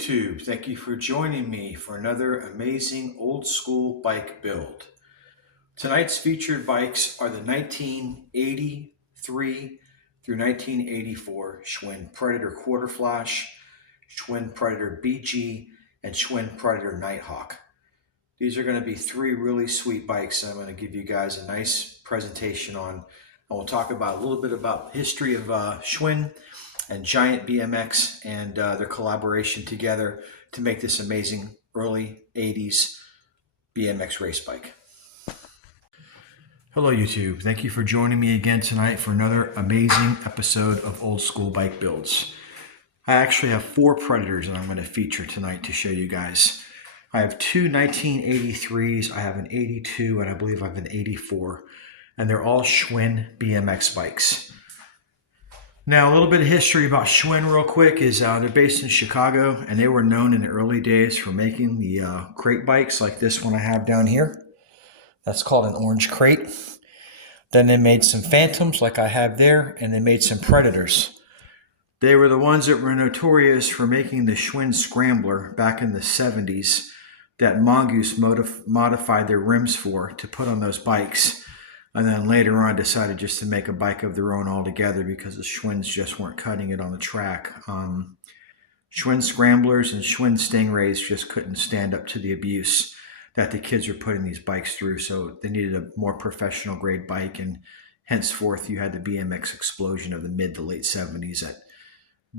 YouTube, thank you for joining me for another amazing old school bike build. Tonight's featured bikes are the 1983 through 1984 Schwinn Predator Quarter Flash, Schwinn Predator BG, and Schwinn Predator Nighthawk. These are going to be three really sweet bikes I'm going to give you guys a nice presentation on. And we'll talk about a little bit about the history of Schwinn and Giant BMX and their collaboration together to make this amazing early 80s BMX race bike. Hello YouTube, thank you for joining me again tonight for another amazing episode of Old School Bike Builds. I actually have four Predators that I'm going to feature tonight to show you guys. I have two 1983s, I have an 82, and I believe I have an 84, and they're all Schwinn BMX bikes. Now, a little bit of history about Schwinn real quick is they're based in Chicago, and they were known in the early days for making the crate bikes like this one I have down here. That's called an orange crate. Then they made some Phantoms like I have there, and they made some Predators. They were the ones that were notorious for making the Schwinn Scrambler back in the 70s that Mongoose modified their rims for to put on those bikes. And then later on decided just to make a bike of their own altogether because the Schwinns just weren't cutting it on the track. Schwinn Scramblers and Schwinn Stingrays just couldn't stand up to the abuse that the kids were putting these bikes through. So they needed a more professional grade bike, and henceforth you had the BMX explosion of the mid to late 70s that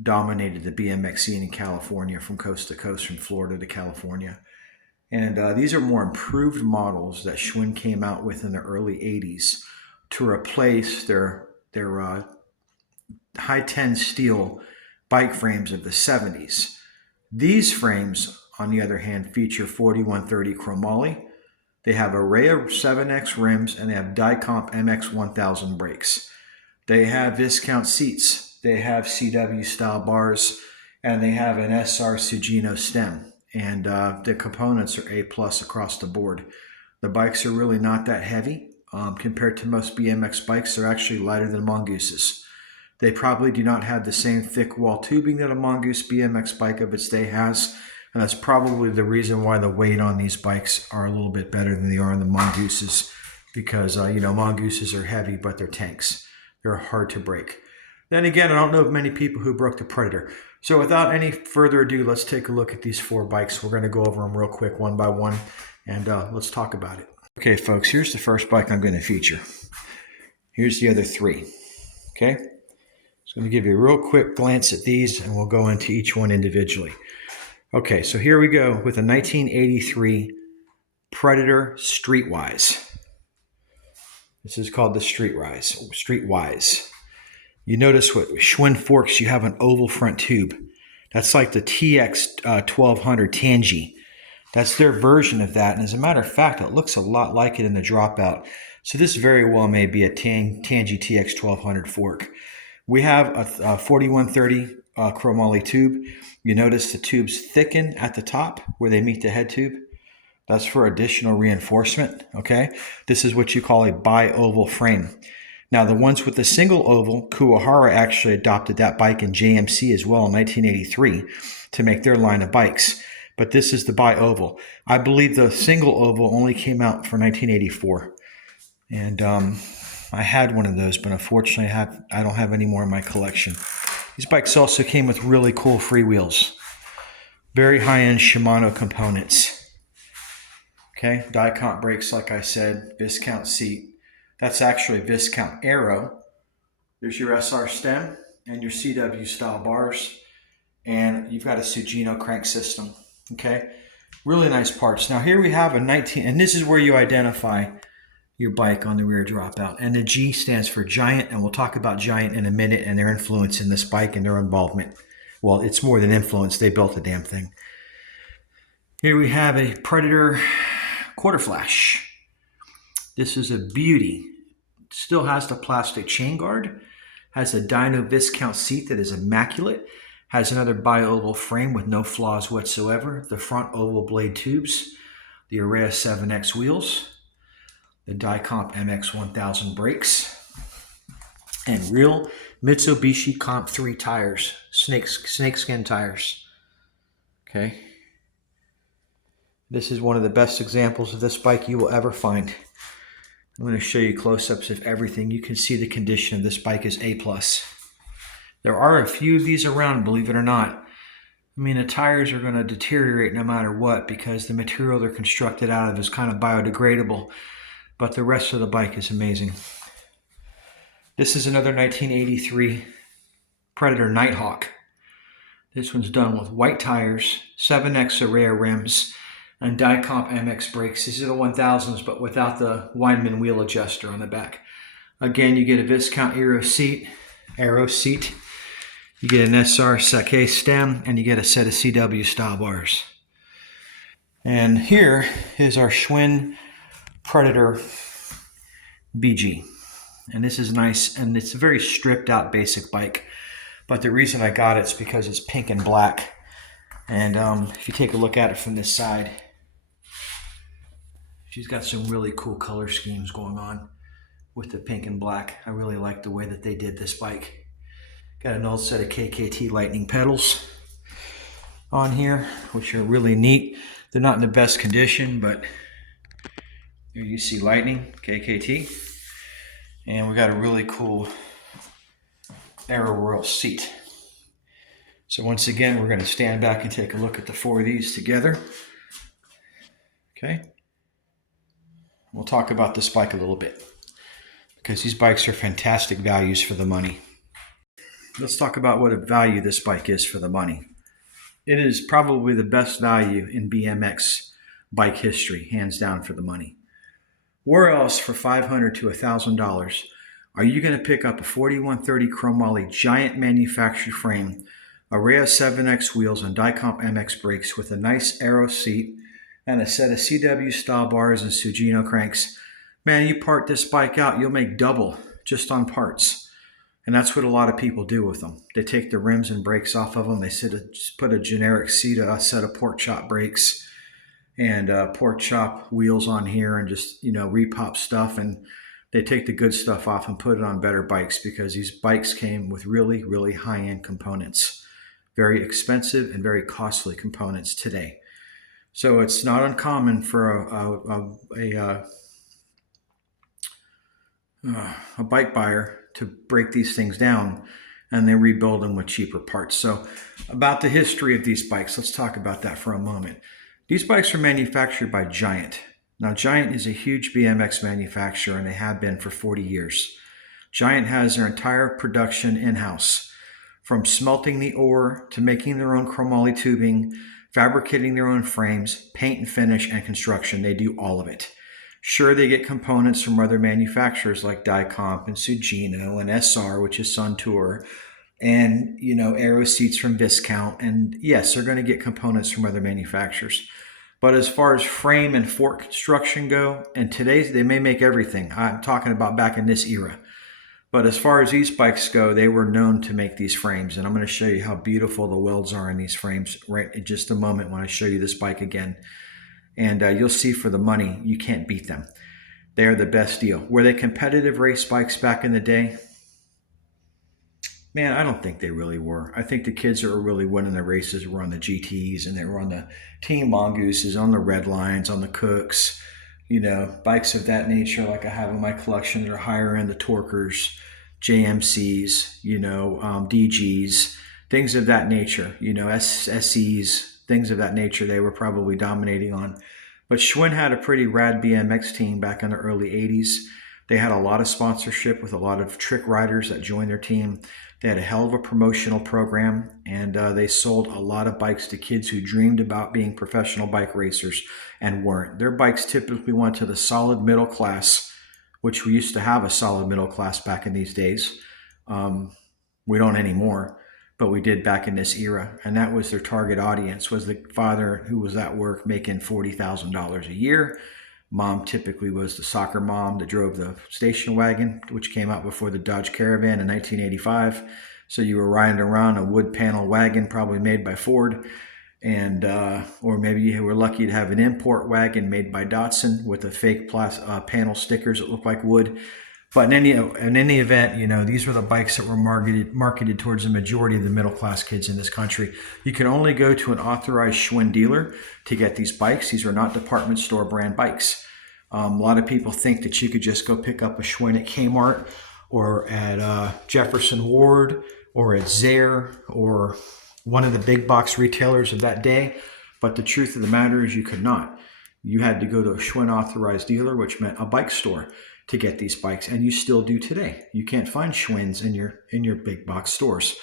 dominated the BMX scene in California from coast to coast, from Florida to California. And these are more improved models that Schwinn came out with in the early 80s to replace their high-10 steel bike frames of the 70s. These frames, on the other hand, feature 4130 chromoly. They have array of 7X rims, and they have Dicomp MX 1000 brakes. They have viscount seats. They have CW style bars, and they have an SR Sugino stem. And the components are A+ across the board. The bikes are really not that heavy compared to most BMX bikes. They're actually lighter than Mongooses. They probably do not have the same thick wall tubing that a Mongoose BMX bike of its day has, and that's probably the reason why the weight on these bikes are a little bit better than they are on the Mongooses, because Mongooses are heavy, but they're tanks. They're hard to break. Then again, I don't know of many people who broke the Predator. So without any further ado, let's take a look at these four bikes. We're going to go over them real quick one by one, and let's talk about it. Okay, folks, here's the first bike I'm going to feature. Here's the other three. Okay? Just going to give you a real quick glance at these, and we'll go into each one individually. Okay, so here we go with a 1983 Predator Streetwise. This is called the Streetwise. You notice with Schwinn forks, you have an oval front tube. That's like the TX 1200 Tangy. That's their version of that. And as a matter of fact, it looks a lot like it in the dropout. So this very well may be a Tangy TX 1200 fork. We have a 4130 chromoly tube. You notice the tubes thicken at the top where they meet the head tube. That's for additional reinforcement. Okay, this is what you call a bi-oval frame. Now, the ones with the single oval, Kuwahara actually adopted that bike in JMC as well in 1983 to make their line of bikes. But this is the bi-oval. I believe the single oval only came out for 1984. And I had one of those, but unfortunately I don't have any more in my collection. These bikes also came with really cool freewheels. Very high-end Shimano components. Okay, Dicomp brakes, like I said, viscount seat. That's actually a viscount aero. There's your SR stem and your CW style bars. And you've got a Sugino crank system. Okay, really nice parts. Now here we have a 19, and this is where you identify your bike on the rear dropout. And the G stands for Giant, and we'll talk about Giant in a minute and their influence in this bike and their involvement. Well, it's more than influence. They built the damn thing. Here we have a Predator Quarter Flash. This is a beauty. Still has the plastic chain guard, has a dyno viscount seat that is immaculate, has another bi-oval frame with no flaws whatsoever, the front oval blade tubes, the array of 7X wheels, the Dicomp MX 1000 brakes, and real Mitsubishi Comp 3 tires, snakeskin tires. Okay. This is one of the best examples of this bike you will ever find. I'm going to show you close-ups of everything. You can see the condition of this bike is A+. There are a few of these around, believe it or not. I mean, the tires are going to deteriorate no matter what because the material they're constructed out of is kind of biodegradable, but the rest of the bike is amazing. This is another 1983 Predator Nighthawk. This one's done with white tires, 7X array rims, and Dicomp MX brakes. These are the 1000s, but without the Weinmann wheel adjuster on the back. Again, you get a Viscount Aero seat. You get an SR Sake stem, and you get a set of CW style bars. And here is our Schwinn Predator BG. And this is nice, and it's a very stripped out basic bike. But the reason I got it is because it's pink and black. And if you take a look at it from this side, she's got some really cool color schemes going on with the pink and black. I really like the way that they did this bike. Got an old set of KKT Lightning pedals on here, which are really neat. They're not in the best condition, but here you see Lightning, KKT. And we got a really cool Aero World seat. So once again, we're going to stand back and take a look at the four of these together. Okay. We'll talk about this bike a little bit because these bikes are fantastic values for the money. Let's talk about what a value this bike is for the money. It is probably the best value in BMX bike history, hands down, for the money. Where else for $500 to $1,000 are you going to pick up a 4130 chromoly giant manufactured frame, array of 7X wheels and Dicomp MX brakes with a nice aero seat and a set of CW style bars and Sugino cranks? Man, you part this bike out, you'll make double just on parts. And that's what a lot of people do with them. They take the rims and brakes off of them. They just put a generic seat, a set of pork chop brakes and pork chop wheels on here and just, repop stuff. And they take the good stuff off and put it on better bikes because these bikes came with really, really high-end components. Very expensive and very costly components today. So it's not uncommon for a bike buyer to break these things down and then rebuild them with cheaper parts. So about the history of these bikes, let's talk about that for a moment. These bikes are manufactured by Giant. Now, Giant is a huge BMX manufacturer, and they have been for 40 years. Giant has their entire production in-house, from smelting the ore to making their own chromoly tubing, fabricating their own frames, paint and finish, and construction. They do all of it. Sure, they get components from other manufacturers like Dicomp and Sugino and SR, which is Suntour, and Aero seats from Viscount. And yes, they're going to get components from other manufacturers. But as far as frame and fork construction go, and today's, they may make everything. I'm talking about back in this era. But as far as these bikes go, they were known to make these frames. And I'm going to show you how beautiful the welds are in these frames right in just a moment when I show you this bike again. And you'll see for the money, you can't beat them. They're the best deal. Were they competitive race bikes back in the day? Man, I don't think they really were. I think the kids that were really winning the races were on the GTs, and they were on the Team Mongooses, on the Red Lines, on the Cooks, bikes of that nature like I have in my collection that are higher end, the Torkers, JMCs, DGs, things of that nature, SCs, things of that nature they were probably dominating on. But Schwinn had a pretty rad BMX team back in the early 80s. They had a lot of sponsorship with a lot of trick riders that joined their team. They had a hell of a promotional program, and they sold a lot of bikes to kids who dreamed about being professional bike racers and weren't. Their bikes typically went to the solid middle class, which we used to have a solid middle class back in these days. We don't anymore, but we did back in this era. And that was their target audience, was the father who was at work making $40,000 a year. Mom typically was the soccer mom that drove the station wagon, which came out before the Dodge Caravan in 1985. So you were riding around a wood panel wagon, probably made by Ford, and or maybe you were lucky to have an import wagon made by Datsun with a fake panel stickers that look like wood. But in any event, you know, these were the bikes that were marketed towards the majority of the middle class kids in this country. You can only go to an authorized Schwinn dealer to get these bikes. These are not department store brand bikes. A lot of people think that you could just go pick up a Schwinn at Kmart or at Jefferson Ward or at Zayre or one of the big box retailers of that day. But the truth of the matter is you could not. You had to go to a Schwinn authorized dealer, which meant a bike store, to get these bikes, and you still do today. You can't find Schwinns in your big box stores.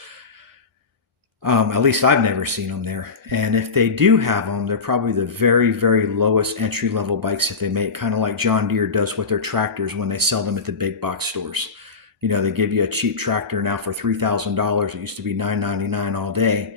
At least I've never seen them there. And if they do have them, they're probably the very, very lowest entry level bikes that they make, kind of like John Deere does with their tractors when they sell them at the big box stores. You know, they give you a cheap tractor now for $3,000. It used to be $999 all day.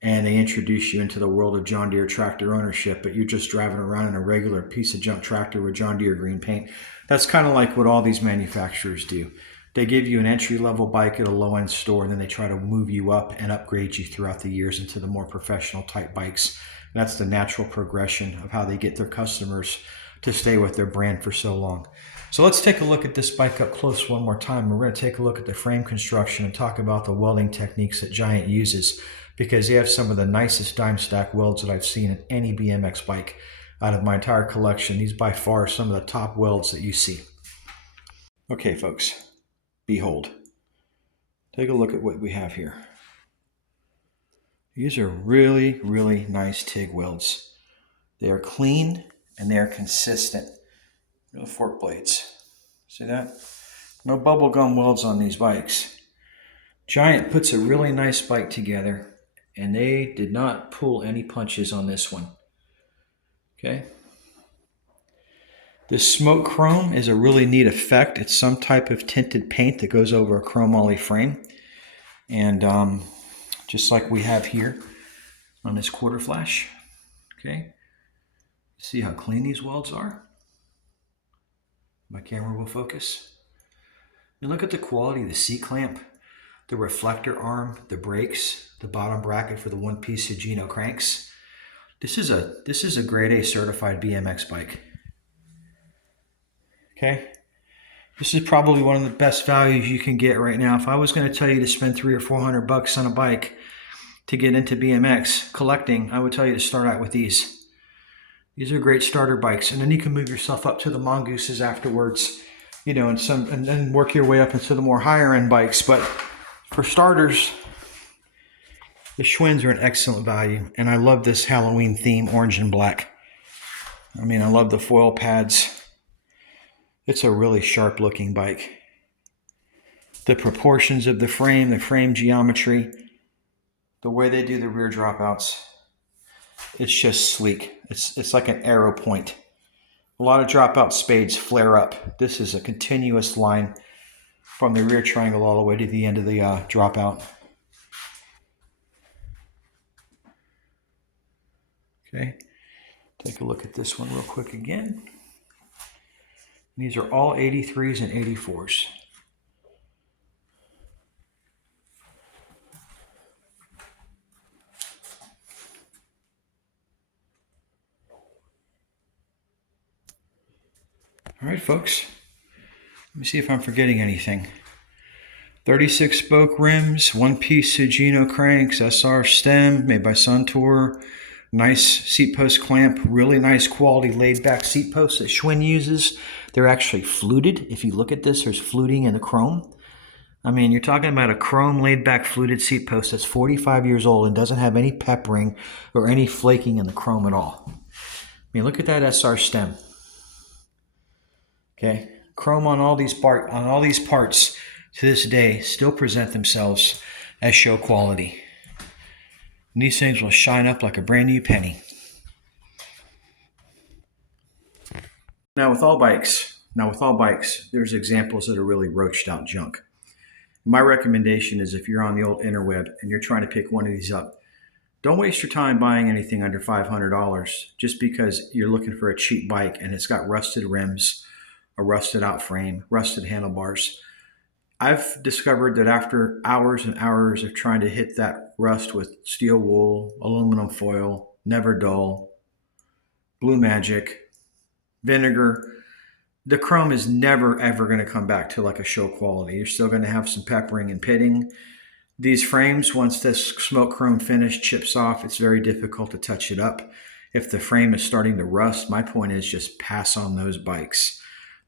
And they introduce you into the world of John Deere tractor ownership, but you're just driving around in a regular piece of junk tractor with John Deere green paint. That's kind of like what all these manufacturers do. They give you an entry-level bike at a low-end store, and then they try to move you up and upgrade you throughout the years into the more professional type bikes. That's the natural progression of how they get their customers to stay with their brand for so long. So let's take a look at this bike up close one more time. We're going to take a look at the frame construction and talk about the welding techniques that Giant uses, because they have some of the nicest dime stack welds that I've seen in any BMX bike. Out of my entire collection, these by far are some of the top welds that you see. Okay, folks, behold. Take a look at what we have here. These are really, really nice TIG welds. They are clean and they are consistent. Real fork blades. See that? No bubblegum welds on these bikes. Giant puts a really nice bike together, and they did not pull any punches on this one. Okay. This smoke chrome is a really neat effect. It's some type of tinted paint that goes over a chromoly frame. And just like we have here on this quarter flash. Okay. See how clean these welds are? My camera will focus. And look at the quality of the seat clamp, the reflector arm, the brakes, the bottom bracket for the one-piece Sugino cranks. This is a grade A certified BMX bike. Okay, this is probably one of the best values you can get right now. If I was going to tell you to spend $300 or $400 on a bike to get into BMX collecting, I would tell you to start out with these. These are great starter bikes, and then you can move yourself up to the mongooses afterwards, you know, and then work your way up into the more higher end bikes. But for starters, the Schwinns are an excellent value, and I love this Halloween theme, orange and black. I mean, I love the foil pads. It's a really sharp looking bike. The proportions of the frame geometry, the way they do the rear dropouts, it's just sleek. It's like an arrow point. A lot of dropout spades flare up. This is a continuous line from the rear triangle all the way to the end of the dropout. Okay, take a look at this one real quick again. These are all 83s and 84s. All right, folks. Let me see if I'm forgetting anything. 36 spoke rims, one-piece Sugino cranks, SR stem made by Suntour. Nice seat post clamp, really nice quality laid back seat posts that Schwinn uses. They're actually fluted. If you look at this, there's fluting in the chrome. I mean, you're talking about a chrome laid back fluted seat post that's 45 years old and doesn't have any peppering or any flaking in the chrome at all. I mean, look at that SR stem. Okay, chrome on all these parts to this day still present themselves as show quality. And these things will shine up like a brand new penny. Now with all bikes, there's examples that are really roached out junk. My recommendation is if you're on the old interweb and you're trying to pick one of these up, don't waste your time buying anything under $500 just because you're looking for a cheap bike and it's got rusted rims, a rusted out frame, rusted handlebars. I've discovered that after hours and hours of trying to hit that rust with steel wool, aluminum foil, Never Dull, Blue Magic, vinegar, the chrome is never ever going to come back to like a show quality. You're still going to have some peppering and pitting. These frames, once this smoke chrome finish chips off, it's very difficult to touch it up. If the frame is starting to rust, my point is just pass on those bikes.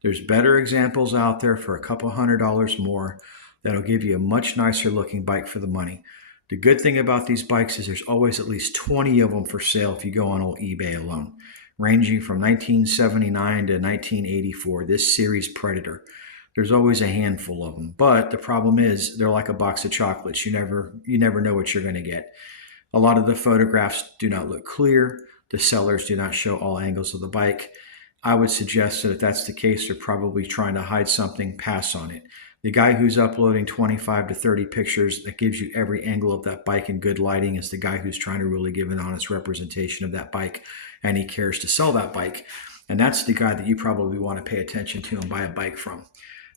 There's better examples out there for a couple $100 more that'll give you a much nicer looking bike for the money. The good thing about these bikes is there's always at least 20 of them for sale if you go on old eBay alone, ranging from 1979 to 1984, this series Predator. There's always a handful of them, but the problem is they're like a box of chocolates. You never know what you're going to get. A lot of the photographs do not look clear. The sellers do not show all angles of the bike. I would suggest that if that's the case, they're probably trying to hide something. Pass on it. The guy who's uploading 25 to 30 pictures that gives you every angle of that bike in good lighting is the guy who's trying to really give an honest representation of that bike, and he cares to sell that bike. And that's the guy that you probably want to pay attention to and buy a bike from.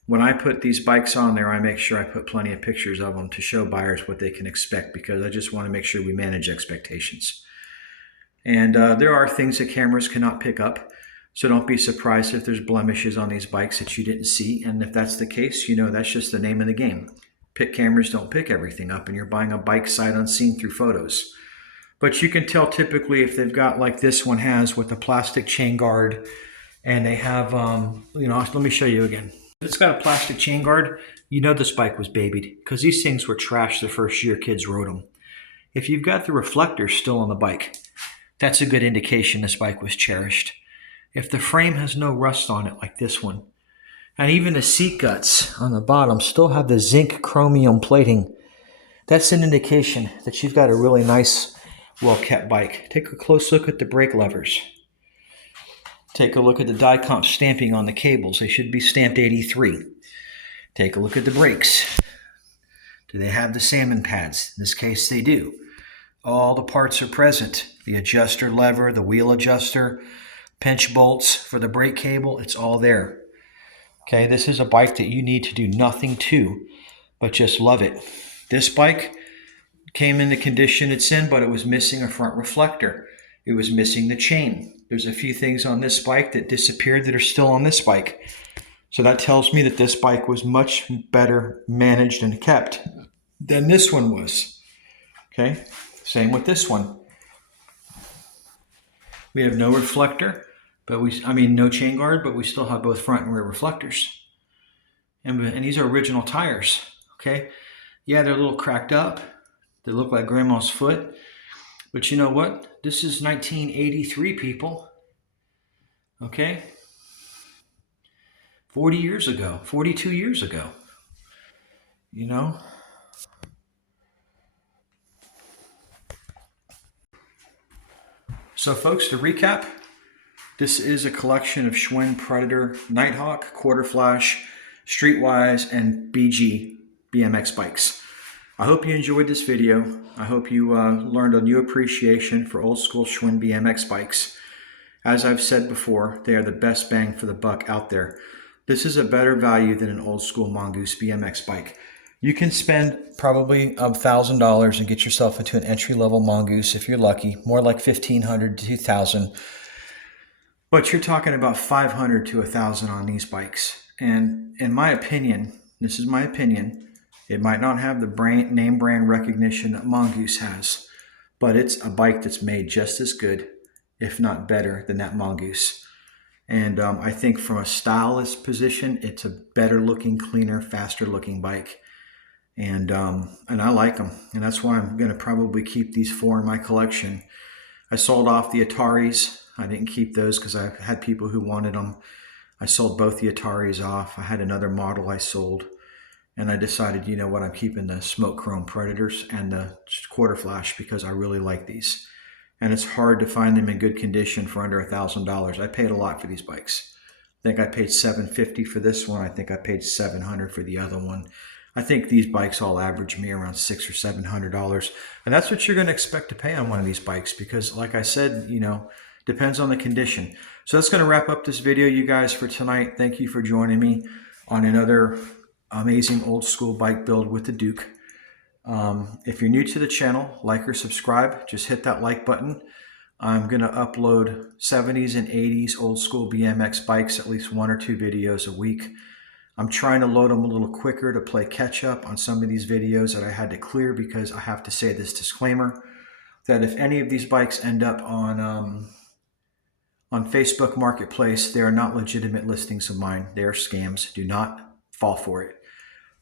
When I put these bikes on there, I make sure I put plenty of pictures of them to show buyers what they can expect, because I just want to make sure we manage expectations. And there are things that cameras cannot pick up. So don't be surprised if there's blemishes on these bikes that you didn't see. And if that's the case, that's just the name of the game. Pick cameras don't pick everything up, and you're buying a bike sight unseen through photos. But you can tell typically if they've got, like this one has, with a plastic chain guard, and they have, let me show you again. If it's got a plastic chain guard, this bike was babied, because these things were trashed the first year kids rode them. If you've got the reflectors still on the bike, that's a good indication this bike was cherished. If the frame has no rust on it like this one, and even the seat guts on the bottom still have the zinc chromium plating, that's an indication that you've got a really nice, well-kept bike. Take a close look at the brake levers. Take a look at the die comp stamping on the cables. They should be stamped 83. Take a look at the brakes. Do they have the salmon pads? In this case, they do. All the parts are present. The adjuster lever, the wheel adjuster, pinch bolts for the brake cable, it's all there. Okay, this is a bike that you need to do nothing to, but just love it. This bike came in the condition it's in, but it was missing a front reflector. It was missing the chain. There's a few things on this bike that disappeared that are still on this bike. So that tells me that this bike was much better managed and kept than this one was. Okay, same with this one. We have no reflector, but no chain guard, but we still have both front and rear reflectors. And these are original tires, okay? Yeah, they're a little cracked up. They look like grandma's foot. But you know what? This is 1983, people. Okay? 40 years ago, 42 years ago. So folks, to recap, this is a collection of Schwinn Predator Nighthawk, Quarter Flash, Streetwise, and BG BMX bikes. I hope you enjoyed this video. I hope you learned a new appreciation for old school Schwinn BMX bikes. As I've said before, they are the best bang for the buck out there. This is a better value than an old school Mongoose BMX bike. You can spend probably $1,000 and get yourself into an entry-level Mongoose if you're lucky, more like $1,500 to $2,000. But you're talking about $500 to $1,000 on these bikes. And in my opinion, this is my opinion, it might not have the name brand recognition that Mongoose has, but it's a bike that's made just as good, if not better, than that Mongoose. And I think from a stylist position, it's a better looking, cleaner, faster looking bike. And I like them. And that's why I'm going to probably keep these 4 in my collection. I sold off the Ataris. I didn't keep those because I had people who wanted them. I sold both the Ataris off. I had another model I sold. And I decided, you know what, I'm keeping the Smoke Chrome Predators and the Quarter Flash because I really like these. And it's hard to find them in good condition for under $1,000. I paid a lot for these bikes. I think I paid $750 for this one. I think I paid $700 for the other one. I think these bikes all average me around $600 or $700. And that's what you're going to expect to pay on one of these bikes because, like I said, depends on the condition. So that's going to wrap up this video, you guys, for tonight. Thank you for joining me on another amazing old school bike build with the Duke. If you're new to the channel, like or subscribe. Just hit that like button. I'm going to upload 70s and 80s old school BMX bikes, at least 1 or 2 videos a week. I'm trying to load them a little quicker to play catch up on some of these videos that I had to clear, because I have to say this disclaimer that if any of these bikes end up on Facebook Marketplace, they are not legitimate listings of mine. They are scams. Do not fall for it.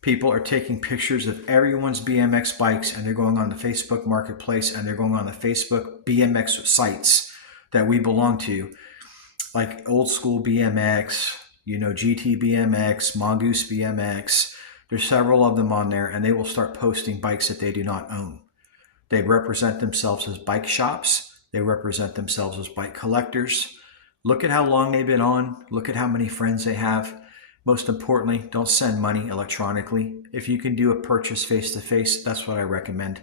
People are taking pictures of everyone's BMX bikes, and they're going on the Facebook Marketplace, and they're going on the Facebook BMX sites that we belong to, like Old School BMX, GT BMX, Mongoose BMX. There's several of them on there, and they will start posting bikes that they do not own. They represent themselves as bike shops. They represent themselves as bike collectors. Look at how long they've been on. Look at how many friends they have. Most importantly, don't send money electronically. If you can do a purchase face-to-face, that's what I recommend.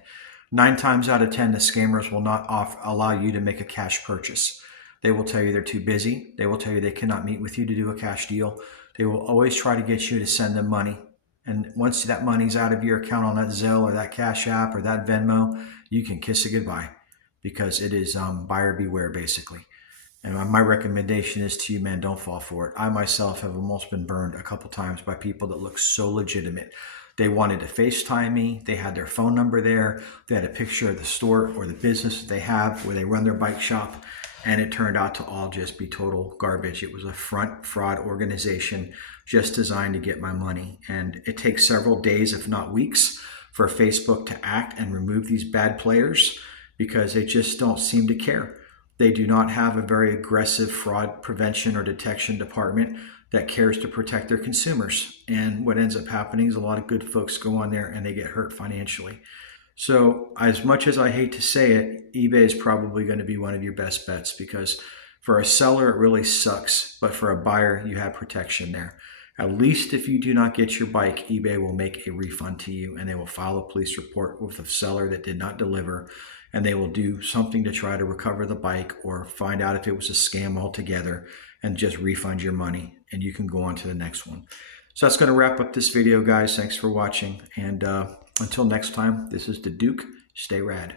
9 times out of 10, the scammers will not allow you to make a cash purchase. They will tell you they're too busy. They will tell you they cannot meet with you to do a cash deal. They will always try to get you to send them money. And once that money's out of your account on that Zelle or that Cash App or that Venmo, you can kiss it goodbye, because it is buyer beware, basically. And my recommendation is to you, man, don't fall for it. I myself have almost been burned a couple times by people that look so legitimate. They wanted to FaceTime me. They had their phone number there. They had a picture of the store or the business that they have where they run their bike shop. And it turned out to all just be total garbage. It was a fraud organization just designed to get my money. And it takes several days, if not weeks, for Facebook to act and remove these bad players, because they just don't seem to care. They do not have a very aggressive fraud prevention or detection department that cares to protect their consumers. And what ends up happening is a lot of good folks go on there and they get hurt financially. So as much as I hate to say it, eBay is probably going to be one of your best bets, because for a seller, it really sucks. But for a buyer, you have protection there. At least if you do not get your bike, eBay will make a refund to you, and they will file a police report with the seller that did not deliver, and they will do something to try to recover the bike or find out if it was a scam altogether and just refund your money, and you can go on to the next one. So that's going to wrap up this video, guys. Thanks for watching, and until next time, this is the Duke. Stay rad.